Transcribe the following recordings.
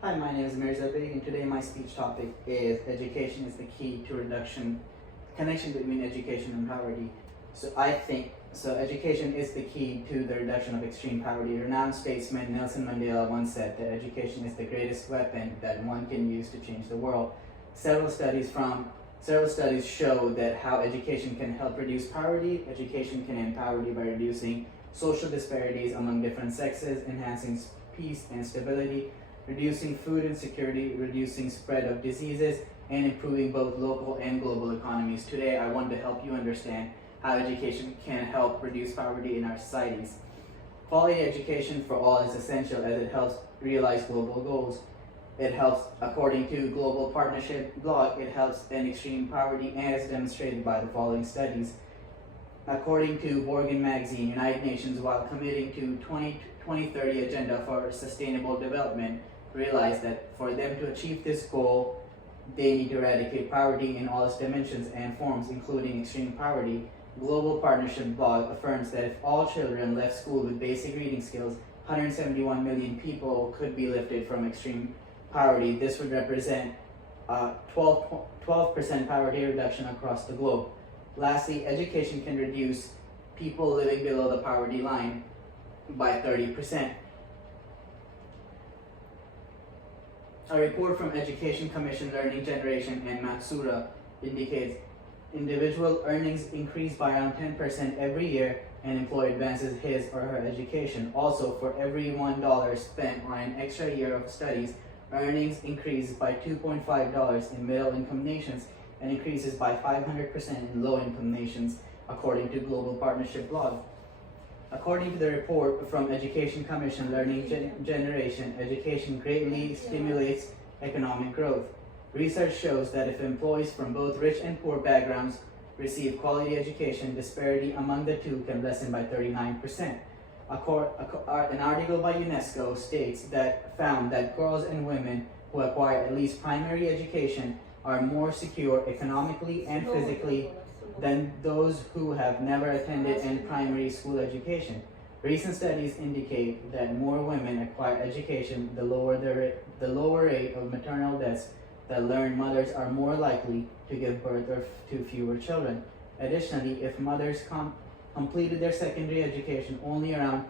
Hi, my name is Mirza Beg, and today my speech topic is education is the key to reduction, connection between education and poverty. Education is the key to the reduction of extreme poverty. Renowned statesman Nelson Mandela once said that education is the greatest weapon that one can use to change the world. Several studies show that how education can help reduce poverty. Education can end poverty by reducing social disparities among different sexes, enhancing peace and stability, reducing food insecurity, reducing spread of diseases, and improving both local and global economies. Today, I want to help you understand how education can help reduce poverty in our societies. Quality education for all is essential as it helps realize global goals. It helps, according to Global Partnership blog, it helps end extreme poverty as demonstrated by the following studies. According to Borgen Magazine, United Nations, while committing to 2030 Agenda for Sustainable Development, realized that for them to achieve this goal, they need to eradicate poverty in all its dimensions and forms, including extreme poverty. Global Partnership blog affirms that if all children left school with basic reading skills, 171 million people could be lifted from extreme poverty. This would represent a 12% poverty reduction across the globe. Lastly, education can reduce people living below the poverty line by 30%. A report from Education Commission Learning Generation and Matsuura indicates individual earnings increase by around 10% every year and employee advances his or her education. Also, for every $1 spent on an extra year of studies, earnings increase by $2.5 in middle-income nations and increases by 500% in low-income nations, according to Global Partnership blog. According to the report from Education Commission Learning Generation, education greatly stimulates economic growth. Research shows that if employees from both rich and poor backgrounds receive quality education, disparity among the two can lessen by 39%. An article by UNESCO states that found that girls and women who acquire at least primary education are more secure economically and physically than those who have never attended any primary school education. Recent studies indicate that more women acquire education, the lower rate of maternal deaths that learned mothers are more likely to give birth to fewer children. Additionally, if mothers completed their secondary education, only around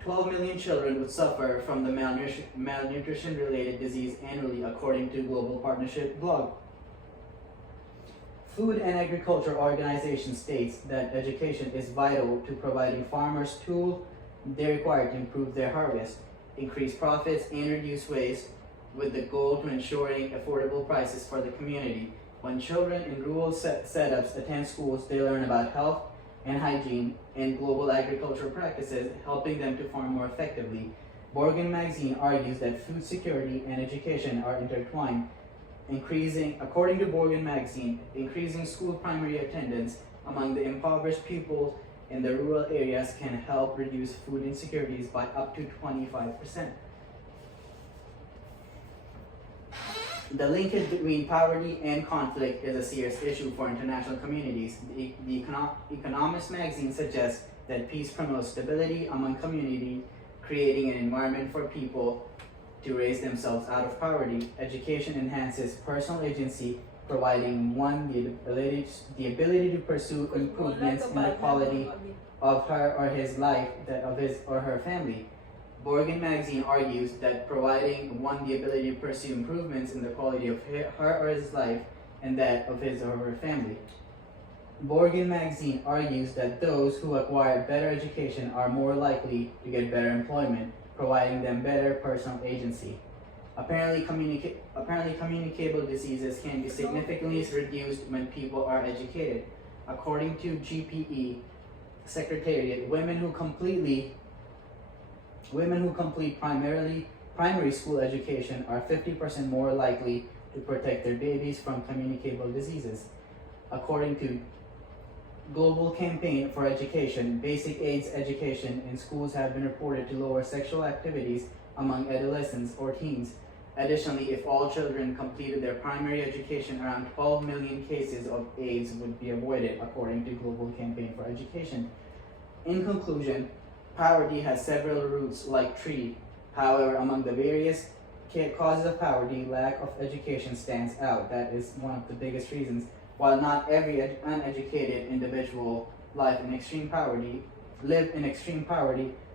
12 million children would suffer from the malnutrition-related disease annually, according to Global Partnership blog. Food and Agriculture Organization states that education is vital to providing farmers tools they require to improve their harvest, increase profits, and reduce waste, with the goal to ensuring affordable prices for the community. When children in rural setups attend schools, they learn about health and hygiene and global agricultural practices, helping them to farm more effectively. Borgen Magazine argues that food security and education are intertwined. According to Borgen Magazine, increasing school primary attendance among the impoverished pupils in the rural areas can help reduce food insecurities by up to 25%. The linkage between poverty and conflict is a serious issue for international communities. The Economist magazine suggests that peace promotes stability among communities, creating an environment for people to raise themselves out of poverty. Education enhances personal agency, providing one the ability to pursue improvements in the quality of her or his life, that of his or her family. Borgen Magazine argues that providing one the ability to pursue improvements in the quality of her or his life and that of his or her family. Borgen Magazine argues that those who acquire better education are more likely to get better employment, providing them better personal agency. Apparently, communicable diseases can be significantly reduced when people are educated. According to GPE Secretariat, women who complete primary school education are 50% more likely to protect their babies from communicable diseases. According to Global Campaign for Education, basic AIDS education in schools have been reported to lower sexual activities among adolescents or teens. Additionally, if all children completed their primary education, around 12 million cases of AIDS would be avoided, according to Global Campaign for Education. In conclusion, poverty has several roots like tree. However, among the various causes of poverty, lack of education stands out. That is one of the biggest reasons. While not every uneducated individual live in extreme poverty,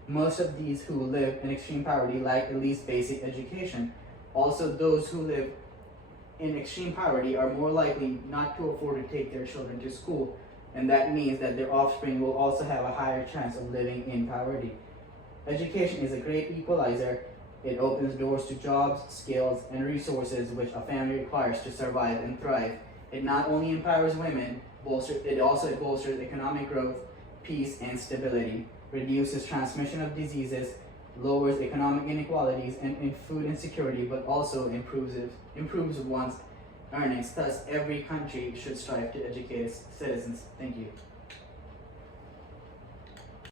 most of these who live in extreme poverty lack at least basic education. Also, those who live in extreme poverty are more likely not to afford to take their children to school, and that means that their offspring will also have a higher chance of living in poverty. Education is a great equalizer. It opens doors to jobs, skills, and resources which a family requires to survive and thrive. It not only empowers women, it also bolsters economic growth, peace, and stability, reduces transmission of diseases, lowers economic inequalities and food insecurity, but also improves one's earnings. Thus, every country should strive to educate its citizens. Thank you.